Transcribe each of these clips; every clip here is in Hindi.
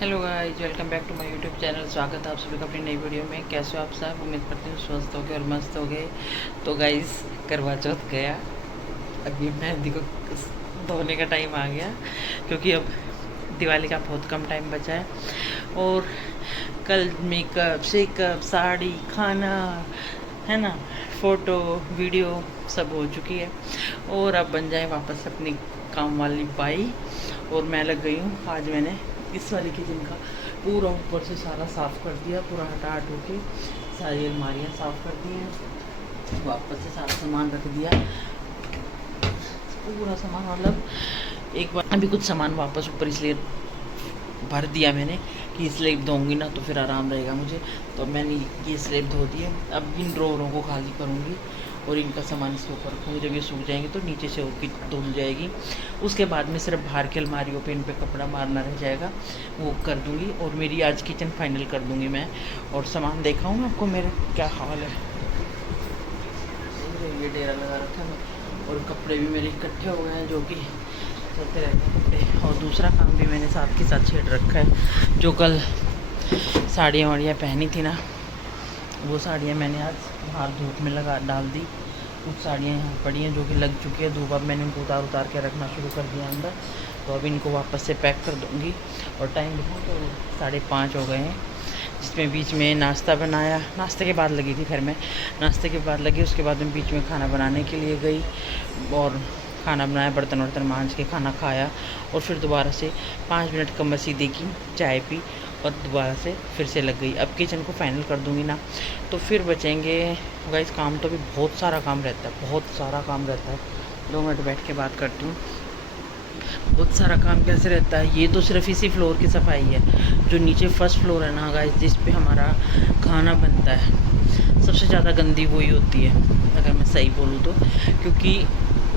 Hello guys, welcome back to my YouTube channel. स्वागत है आप सभी का अपनी नई वीडियो में। कैसे हो आप सब? उम्मीद करती हूँ स्वस्थ हो गए और मस्त हो गए। तो गाइस, करवा चौथ गया, अभी मेहंदी को धोने का टाइम आ गया, क्योंकि अब दिवाली का बहुत कम टाइम बचा है। और कल मेकअप शेकअप साड़ी खाना है ना, फ़ोटो वीडियो सब हो चुकी है। और अब बन जाए वापस अपनी काम वाली बाई। और मैं लग गई हूँ। आज मैंने इस वाले किचन का पूरा ऊपर से सारा साफ़ कर दिया, पूरा हटा हटू के सारी अलमारियाँ साफ़ कर दी हैं, वापस से सारा सामान रख दिया, पूरा सामान। मतलब एक बार अभी कुछ सामान वापस ऊपर इसलिए भर दिया मैंने कि स्लेब धोऊंगी ना तो फिर आराम रहेगा मुझे। तो मैंने ये स्लेब धो दिए। अब इन ड्रॉरों को खाली करूँगी और इनका सामान इसके ऊपर रखूँगी। जब ये सूख जाएंगे तो नीचे से होगी धुल जाएगी। उसके बाद में सिर्फ बाहर की अलमारियों पे इन पे कपड़ा मारना रह जाएगा, वो कर दूँगी। और मेरी आज किचन फाइनल कर दूँगी मैं। और सामान दिखाऊँ आपको मेरे क्या हाल है। ये डेरा लगा रखा है और कपड़े भी मेरे इकट्ठे हो गए हैं, जो कि चलते रहते हैं कपड़े। और दूसरा काम भी मैंने साथ के साथ छेड़ रखा है। जो कल साड़ियाँ वाड़ियाँ पहनी थी ना, वो साड़ियाँ मैंने आज बाहर धूप में लगा डाल दी। कुछ साड़ियाँ यहाँ पड़ी हैं जो कि लग चुकी है धूप। अब मैंने उनको उतार उतार के रखना शुरू कर दिया अंदर। तो अब इनको वापस से पैक कर दूँगी। और टाइम देखो तो 5:30 हो गए हैं, जिसमें बीच में नाश्ता बनाया। नाश्ते के बाद लगी थी, फिर मैं नाश्ते के बाद लगी। उसके बाद मैं बीच में खाना बनाने के लिए गई और खाना बनाया, बर्तन वर्तन मांज के खाना खाया। और फिर दोबारा से 5 मिनट कम मसीदी की चाय पी और दोबारा से फिर से लग गई। अब किचन को फाइनल कर दूँगी ना तो फिर बचेंगे गाइस काम। तो अभी बहुत सारा काम रहता है, बहुत सारा काम रहता है। 2 मिनट बैठ के बात करती हूँ। बहुत सारा काम कैसे रहता है, ये तो सिर्फ इसी फ्लोर की सफाई है। जो नीचे फर्स्ट फ्लोर है ना गाइस, जिस पे हमारा खाना बनता है, सबसे ज़्यादा गंदी वही होती है, अगर मैं सही बोलूँ तो। क्योंकि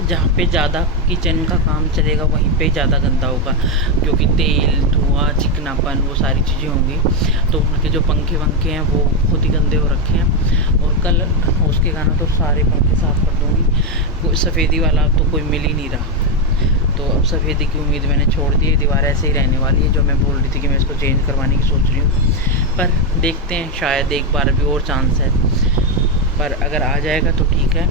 जहाँ पे ज़्यादा किचन का काम चलेगा वहीं पे ज़्यादा गंदा होगा, क्योंकि तेल धुआं चिकनापन वो सारी चीज़ें होंगी। तो उनके जो पंखे वंखे हैं वो खुद ही गंदे हो रखे हैं। और कल उसके गाना तो सारे पंखे साफ़ कर दूँगी। कोई सफ़ेदी वाला तो कोई मिल ही नहीं रहा। तो अब सफ़ेदी की उम्मीद मैंने छोड़ दी है। दीवार ऐसे ही रहने वाली है, जो मैं बोल रही थी कि मैं इसको चेंज करवाने की सोच रही हूँ। पर देखते हैं, शायद एक बार अभी और चांस है। पर अगर आ जाएगा तो ठीक है,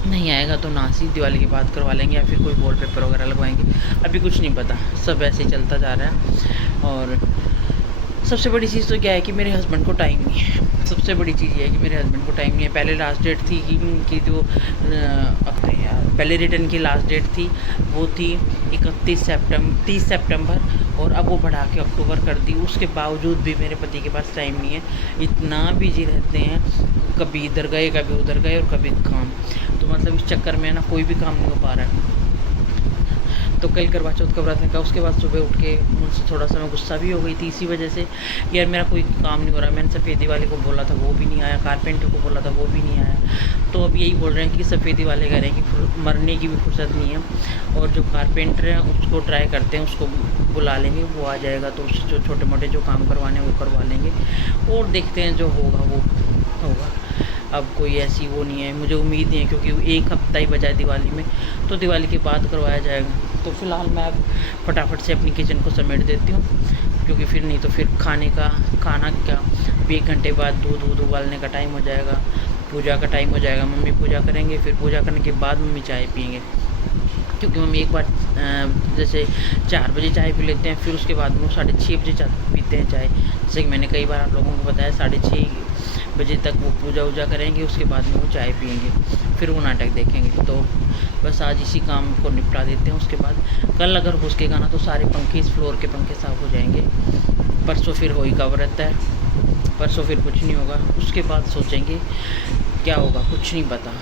नहीं आएगा तो नासी दिवाली के बाद करवा लेंगे या फिर कोई वॉलपेपर वगैरह लगवाएंगे। अभी कुछ नहीं पता, सब ऐसे ही चलता जा रहा है। और सबसे बड़ी चीज़ तो क्या है कि मेरे हस्बैंड को टाइम नहीं है। सबसे बड़ी चीज़ ये है कि मेरे हस्बैंड को टाइम नहीं है। पहले लास्ट डेट थी कि जो पहले रिटर्न की लास्ट डेट थी वो थी 30 सितंबर। और अब वो बढ़ा के अक्टूबर कर दी। उसके बावजूद भी मेरे पति के पास टाइम नहीं है। इतना बिजी रहते हैं, कभी इधर गए कभी उधर गए और कभी काम। तो मतलब इस चक्कर में ना कोई भी काम नहीं हो पा रहा है। तो कल करवा चौथ का व्रत का, उसके बाद सुबह उठ के मुझसे थोड़ा सा मैं गुस्सा भी हो गई थी इसी वजह से, यार मेरा कोई काम नहीं हो रहा। मैंने सफ़ेदी वाले को बोला था वो भी नहीं आया, कारपेंटर को बोला था वो भी नहीं आया। तो अब यही बोल रहे हैं कि सफ़ेदी वाले कह रहे हैं कि मरने की भी फुर्सत नहीं है। और जो कारपेंटर है उसको ट्राई करते हैं, उसको बुला लेंगे, वो आ जाएगा तो उससे जो छोटे मोटे जो काम करवाने वो करवा लेंगे। और देखते हैं जो होगा वो होगा। अब कोई ऐसी वो नहीं है, मुझे उम्मीद नहीं है, क्योंकि एक हफ्ता ही बचा है दिवाली में। तो दिवाली के बाद करवाया जाएगा। तो फ़िलहाल मैं अब फटाफट से अपनी किचन को समेट देती हूँ, क्योंकि फिर नहीं तो फिर खाना क्या, 1 घंटे बाद दूध उबालने का टाइम हो जाएगा, पूजा का टाइम हो जाएगा। मम्मी पूजा करेंगे, फिर पूजा करने के बाद मम्मी चाय पियेंगे। क्योंकि मम्मी एक बार जैसे 4 बजे चाय पी लेते हैं, फिर उसके बाद वो 6:30 बजे पीते हैं चाय। जैसे कि मैंने कई बार आप लोगों को बताया, 6:30 बजे तक वो पूजा वूजा करेंगे, उसके बाद में वो चाय पियेंगे, फिर वो नाटक देखेंगे। तो बस आज इसी काम को निपटा देते हैं। उसके बाद कल अगर हो सकेगा ना तो सारे पंखे, इस फ्लोर के पंखे साफ़ हो जाएंगे। परसों फिर होली का व्रत है, परसों फिर कुछ नहीं होगा। उसके बाद सोचेंगे क्या होगा, कुछ नहीं पता।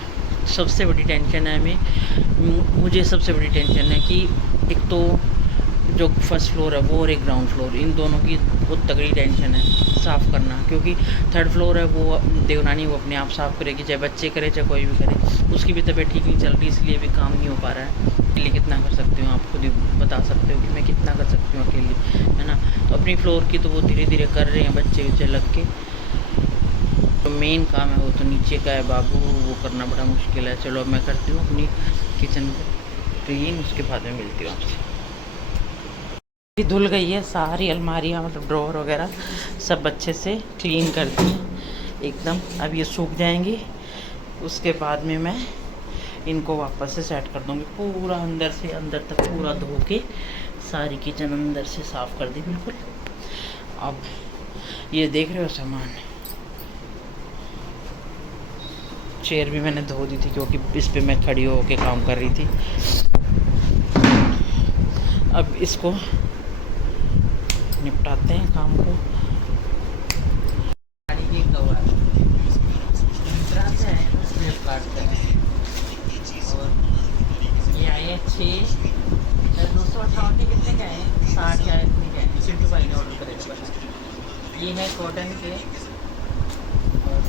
सबसे बड़ी टेंशन है मुझे सबसे बड़ी टेंशन है कि एक तो जो फर्स्ट फ्लोर है वो और एक ग्राउंड फ्लोर, इन दोनों की बहुत तगड़ी टेंशन है साफ़ करना। क्योंकि थर्ड फ्लोर है वो देवनानी वो अपने आप साफ़ करेगी, चाहे बच्चे करे चाहे कोई भी करे। उसकी भी तबीयत ठीक नहीं चल रही, इसलिए भी काम नहीं हो पा रहा है। अकेले कितना कर सकती हूँ, आप खुद ही बता सकते हो कि मैं कितना कर सकती हूँ अकेली, है ना। तो अपनी फ्लोर की तो वो धीरे धीरे कर रहे हैं बच्चे उच्चे लग के। तो मेन काम है वो तो नीचे का है बाबू, वो करना बड़ा मुश्किल है। चलो अब मैं करती हूँ अपनी किचन को क्लीन, उसके बाद में मिलती हूँ आपसे। धुल गई है सारी अलमारियाँ, मतलब ड्रॉअर वगैरह सब अच्छे से क्लीन कर दी एकदम। अब ये सूख जाएंगी, उसके बाद में मैं इनको वापस से सेट कर दूँगी। पूरा अंदर से अंदर तक पूरा धो के सारी किचन अंदर से साफ़ कर दी बिल्कुल। अब ये देख रहे हो सामान, चेयर भी मैंने धो दी थी क्योंकि इस पे मैं खड़ी होके काम कर रही थी। अब इसको निपटाते हैं काम को। और ये आए 258 के कितने का है, 60 या इतने का है, सिर्फ भाई ने ऑर्डर करेगा। ये है कॉटन के, और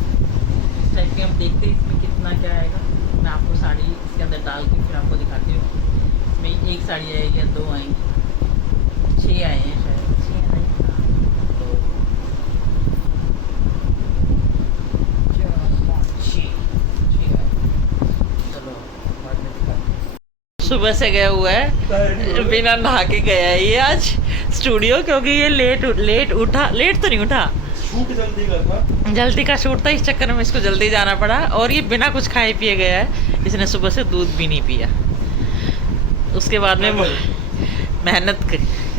इस टाइप के हम देखते हैं इसमें कितना क्या आएगा। मैं आपको साड़ी इसके अंदर डाल के फिर आपको दिखाती हूँ। मैं एक साड़ी आएगी या 2 आएंगी, 6 आए हैं शायद, 6 नहीं, तो 6 आए। चलो बाद में दिखाते हैं। सुबह से गया हुआ है, बिना नहा के गया है ये आज स्टूडियो, क्योंकि ये लेट उठा, लेट तो नहीं उठा, शूट जल्दी का था, जल्दी का शूट था, इस चक्कर में इसको जल्दी जाना पड़ा। और ये बिना कुछ खाए पिए गया है, इसने सुबह से दूध भी नहीं पिया। उसके बाद में मेहनत,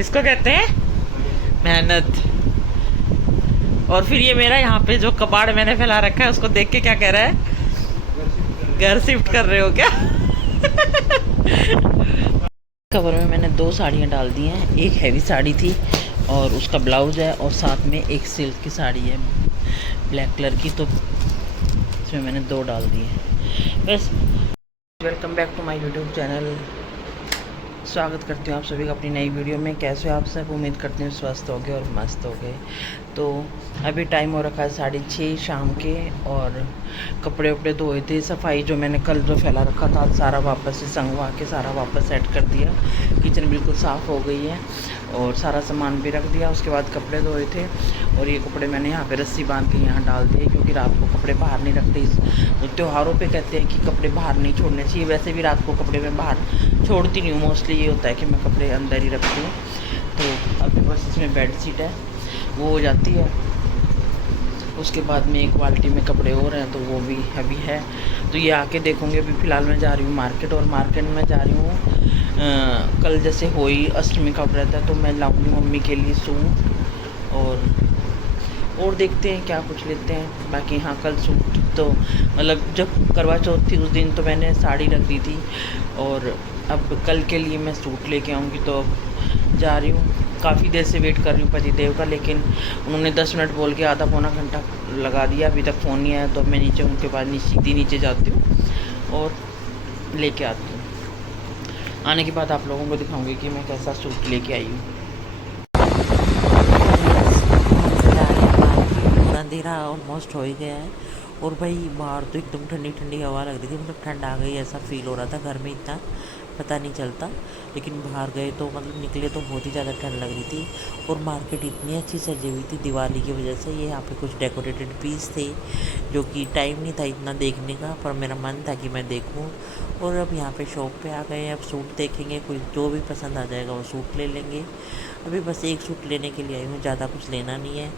इसको कहते हैं मेहनत। और फिर ये मेरा यहाँ पे जो कबाड़ मैंने फैला रखा है उसको देख के क्या कह रहा है, घर शिफ्ट कर रहे हो क्या? कवर में मैंने 2 साड़ियाँ डाल दी हैं, एक हैवी साड़ी थी और उसका ब्लाउज है, और साथ में एक सिल्क की साड़ी है ब्लैक कलर की, तो इसमें मैंने 2 डाल दी हैं बस। Welcome back to my YouTube channel. स्वागत करती हूँ आप सभी का अपनी नई वीडियो में। कैसे हो आप सब? उम्मीद करते हैं स्वस्थ हो गए और मस्त हो गए। तो अभी टाइम हो रखा है 6:30 शाम के, और कपड़े वपड़े धोए थे। सफाई जो मैंने कल जो फैला रखा था सारा वापस से संगवा के सारा वापस सेट कर दिया। किचन बिल्कुल साफ़ हो गई है और सारा सामान भी रख दिया। उसके बाद कपड़े धोए थे, और ये कपड़े मैंने यहाँ पे रस्सी बांध के यहाँ डाल दिए, क्योंकि रात को कपड़े बाहर नहीं रखते। इस त्योहारों पे कहते हैं कि कपड़े बाहर नहीं छोड़ने चाहिए। वैसे भी रात को कपड़े मैं बाहर छोड़ती नहीं हूँ, मोस्टली ये होता है कि मैं कपड़े अंदर ही रखती हूँ। तो अभी बस इसमें बेड शीट है, वो हो जाती है। उसके बाद में एक बाल्टी में कपड़े और हैं, तो वो भी अभी है। तो ये आके देखूँगी। अभी फ़िलहाल मैं जा रही हूँ मार्केट, और मार्केट में जा रही हूँ। कल जैसे होई अष्टमी का व्रत है, तो मैं लाऊंगी मम्मी के लिए सूट, और देखते हैं क्या कुछ लेते हैं। बाकी हाँ, कल सूट तो मतलब जब करवा चौथ थी उस दिन तो मैंने साड़ी रख दी थी, और अब कल के लिए मैं सूट लेके आऊँगी। तो अब जा रही हूँ। काफ़ी देर से वेट कर रही हूँ पतिदेव का, लेकिन उन्होंने 10 मिनट बोल के आधा पौना घंटा लगा दिया, अभी तक फ़ोन नहीं आया। तो मैं नीचे उनके पास सीधी नीचे जाती हूँ और लेके आती हूँ। आने के बाद आप लोगों को दिखाऊंगी कि मैं कैसा सूट लेके आई हूँ। अंधेरा ऑलमोस्ट हो ही गया है, और भाई बाहर तो एकदम ठंडी ठंडी हवा लग रही थी, मतलब ठंड आ गई ऐसा फील हो रहा था। घर में इतना पता नहीं चलता, लेकिन बाहर गए तो मतलब निकले तो बहुत ही ज़्यादा ठंड लग रही थी। और मार्केट इतनी अच्छी सजी हुई थी दिवाली की वजह से। ये यहाँ पे कुछ डेकोरेटेड पीस थे जो कि टाइम नहीं था इतना देखने का, पर मेरा मन था कि मैं देखूँ। और अब यहाँ पे शॉप पे आ गए हैं, अब सूट देखेंगे, कोई जो भी पसंद आ जाएगा वो सूट ले लेंगे। अभी बस एक सूट लेने के लिए आई हूँ, ज़्यादा कुछ लेना नहीं है,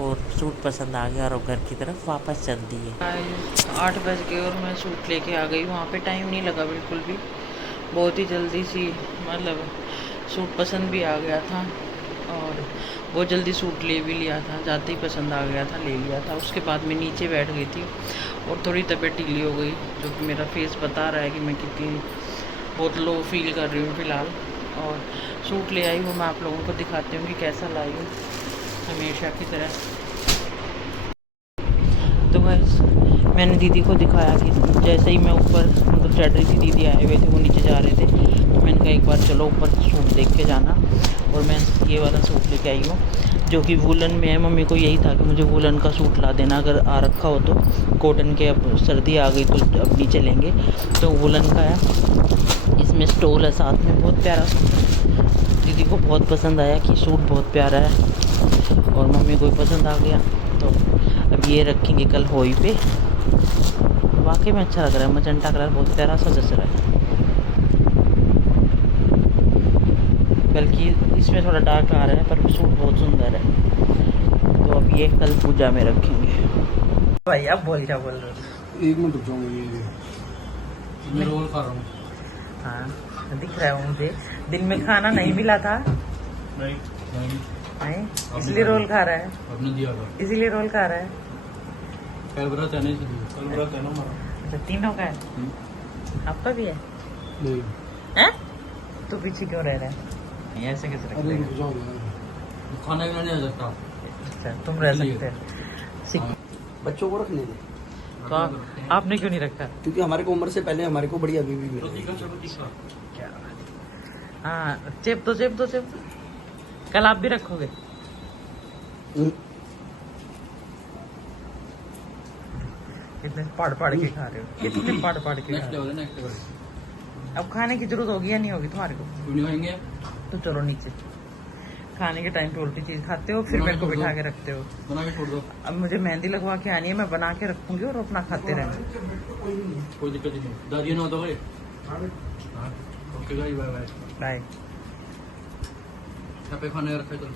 और सूट पसंद आ गया और घर की तरफ वापस चलती है। 8 बज गए और मैं सूट लेके आ गई। वहाँ पे टाइम नहीं लगा बिल्कुल भी, बहुत ही जल्दी सी, मतलब सूट पसंद भी आ गया था, और बहुत जल्दी सूट ले भी लिया था, जाते ही पसंद आ गया था, ले लिया था। उसके बाद मैं नीचे बैठ गई थी, और थोड़ी तबीयत ढीली हो गई, जो कि मेरा फेस बता रहा है कि मैं कितनी बहुत लो फील कर रही हूँ फ़िलहाल। और सूट ले आई हूँ, मैं आप लोगों को दिखाती हूँ कि कैसा लाई हूँ हमेशा की तरह। तो बस मैंने दीदी को दिखाया कि जैसे ही मैं ऊपर मतलब चढ़ रही थी, दीदी आए हुए थे, वो नीचे जा रहे थे, तो मैंने कहा एक बार चलो ऊपर सूट देख के जाना। और मैं ये वाला सूट लेके आई हूँ जो कि वुलन में है। मम्मी को यही था कि मुझे वुलन का सूट ला देना, अगर आ रखा हो तो। कॉटन के अब सर्दी आ गई तो अब नहीं चलेंगे, तो वुलन का है। इसमें स्टोल है साथ में, बहुत प्यारा सूट है। दीदी को बहुत पसंद आया कि सूट बहुत प्यारा है, और मम्मी को भी पसंद आ गया। तो अब ये रखेंगे कल होई पे। वाकई में अच्छा लग रहा है, मजेंटा कलर बहुत प्यारा सा जच रहा है। बल्कि इस इसमें थोड़ा डार्क आ रहा है पर सूट बहुत सुंदर है। तो अब ये कल पूजा में रखेंगे। भाई आप बोल क्या बोल रहे हो? 1 मिनट रुक जाऊंगा। ये मैं रोल खा रहा हूँ। हाँ दिख रहा है मुझे। दिन में खाना नहीं मिला था। नहीं नहीं इसलिए रोल खा रहा है। आपने दिया था। इसीलिए रोल खा रहा है। कल व्रत है ना, इसलिए कल व्रत है ना हमारा। अच्छा तीनों का है, आपका भी है? नहीं हैं? तो पीछे क्यों रह रहा है? ये ऐसे कैसे रख अरे लेगा? रुक जाओ यार, खाना भी नहीं आ सकता। अच्छा तुम रह सकते हो। सीख। बच्चों को रखने दे, तो आपने क्यों नहीं रखा? क्योंकि हमारे को उम्र से पहले हमारे को बड़ी अभी भी मिल रही है। क्या हाँ चेप दो चेप दो चेप दो। कल आप भी रखोगे? कितने पढ़ पढ़ के खा रहे हो, कितने पढ़ पढ़ के खा रहे हो? Next level. अब खाने की जरूरत होगी या नहीं होगी तुम्हारे को? क्यों नहीं होंगे? तो चलो नीचे। खाने के टाइम पे उल्टी चीज खाते हो फिर मेरे को बिठा के रखते हो। बना के छोड़ दो, अब मुझे मेहंदी लगवा के आनी है, मैं बना के रखूंगी और अपना खाते रहना। कोई दिक्कत नहीं। दादी ना तो गए। Okay guys, bye bye. Bye. यहाँ पे खाने रखा है तो